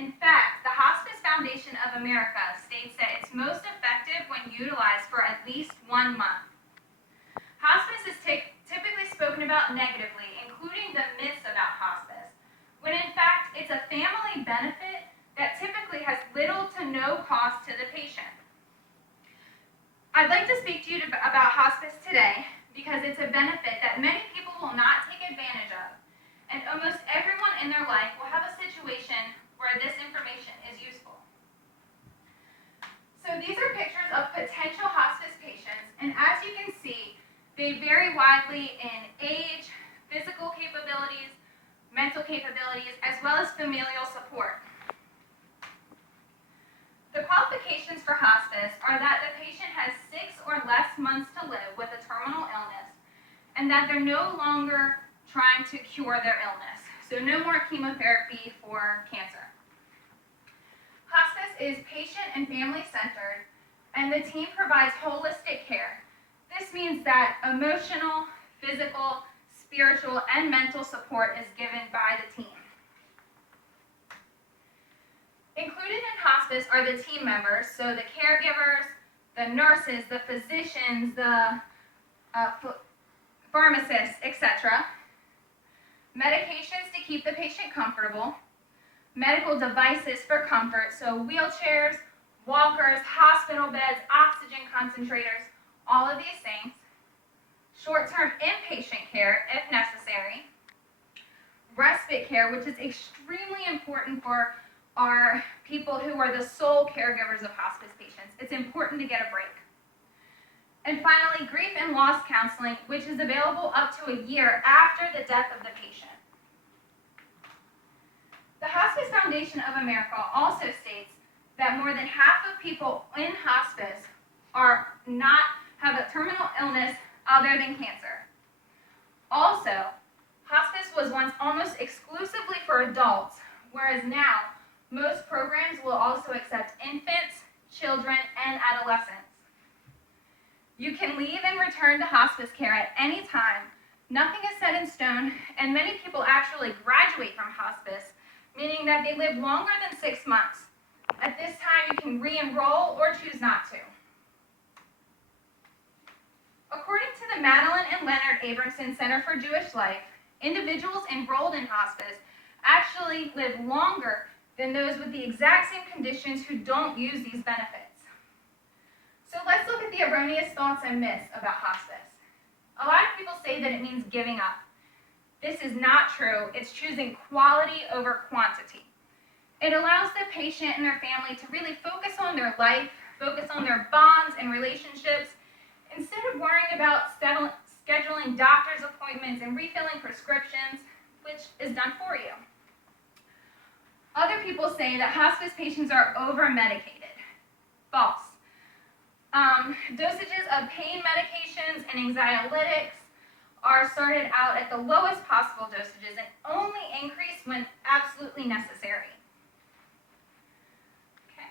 In fact, the Hospice Foundation of America states that it's most effective when utilized for at least 1 month. Hospice is typically spoken about negatively, including the myths about hospice, when in fact it's a family benefit that typically has little to no cost to the patient. I'd like to speak to you about hospice today because it's a benefit that many people will not take advantage of, and almost everyone in their life will have a situation where this information is useful. So these are pictures of potential hospice patients, and as you can see, they vary widely in age, physical capabilities, mental capabilities, as well as familial support. The qualifications for hospice are that the patient has 6 or less months to live with a terminal illness, and that they're no longer trying to cure their illness. So no more chemotherapy for cancer. Hospice is patient and family centered, and the team provides holistic care. This means that emotional, physical, spiritual, and mental support is given by the team. Included in hospice are the team members, so the caregivers, the nurses, the physicians, the pharmacists, etc. Medications to keep the patient comfortable, medical devices for comfort, so wheelchairs, walkers, hospital beds, oxygen concentrators, all of these things. Short-term inpatient care if necessary. Respite care, which is extremely important for our people who are the sole caregivers of hospice patients. It's important to get a break. And finally, grief and loss counseling, which is available up to a year after the death of the patient. The Hospice Foundation of America also states that more than half of people in hospice have a terminal illness other than cancer. Also, hospice was once almost exclusively for adults, whereas now most programs will also accept infants, children, and adolescents. You can leave and return to hospice care at any time. Nothing is set in stone, and many people actually graduate from hospice, meaning that they live longer than 6 months. At this time, you can re-enroll or choose not to. According to the Madeline and Leonard Abramson Center for Jewish Life, individuals enrolled in hospice actually live longer than those with the exact same conditions who don't use these benefits. So let's look at the erroneous thoughts and myths about hospice. A lot of people say that it means giving up. This is not true. It's choosing quality over quantity. It allows the patient and their family to really focus on their life, focus on their bonds and relationships, instead of worrying about scheduling doctor's appointments and refilling prescriptions, which is done for you. Other people say that hospice patients are over-medicated. False. Dosages of pain medications and anxiolytics are started out at the lowest possible dosages and only increase when absolutely necessary. Okay.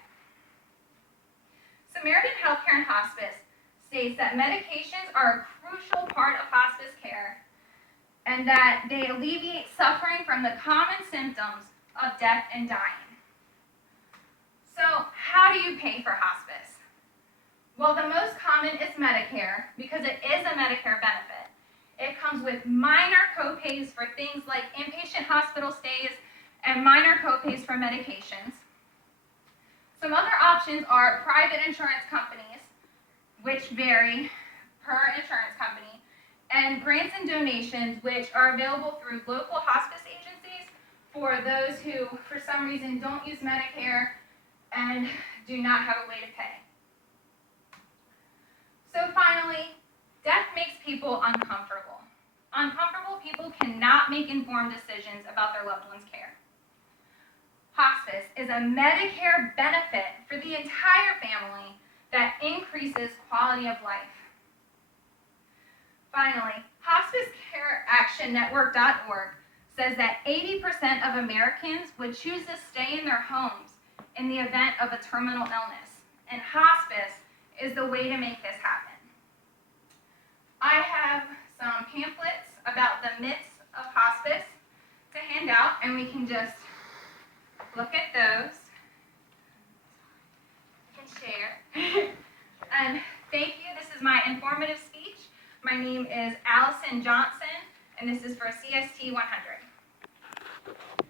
Samaritan Healthcare and Hospice states that medications are a crucial part of hospice care and that they alleviate suffering from the common symptoms of death and dying. So, how do you pay for hospice? Well, the most common is Medicare because it is a Medicare benefit. It comes with minor copays for things like inpatient hospital stays and minor copays for medications. Some other options are private insurance companies, which vary per insurance company, and grants and donations, which are available through local hospice agencies for those who, for some reason, don't use Medicare and do not have a way to pay. So finally, death makes people uncomfortable. Uncomfortable people cannot make informed decisions about their loved one's care. Hospice is a Medicare benefit for the entire family that increases quality of life. Finally, HospiceCareActionNetwork.org says that 80% of Americans would choose to stay in their homes in the event of a terminal illness, and hospice is the way to make this happen. I have some pamphlets about the myths of hospice to hand out, and we can just look at those. I can share. And thank you. This is my informative speech. My name is Allison Johnson, and this is for CST 100.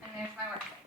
And there's my website.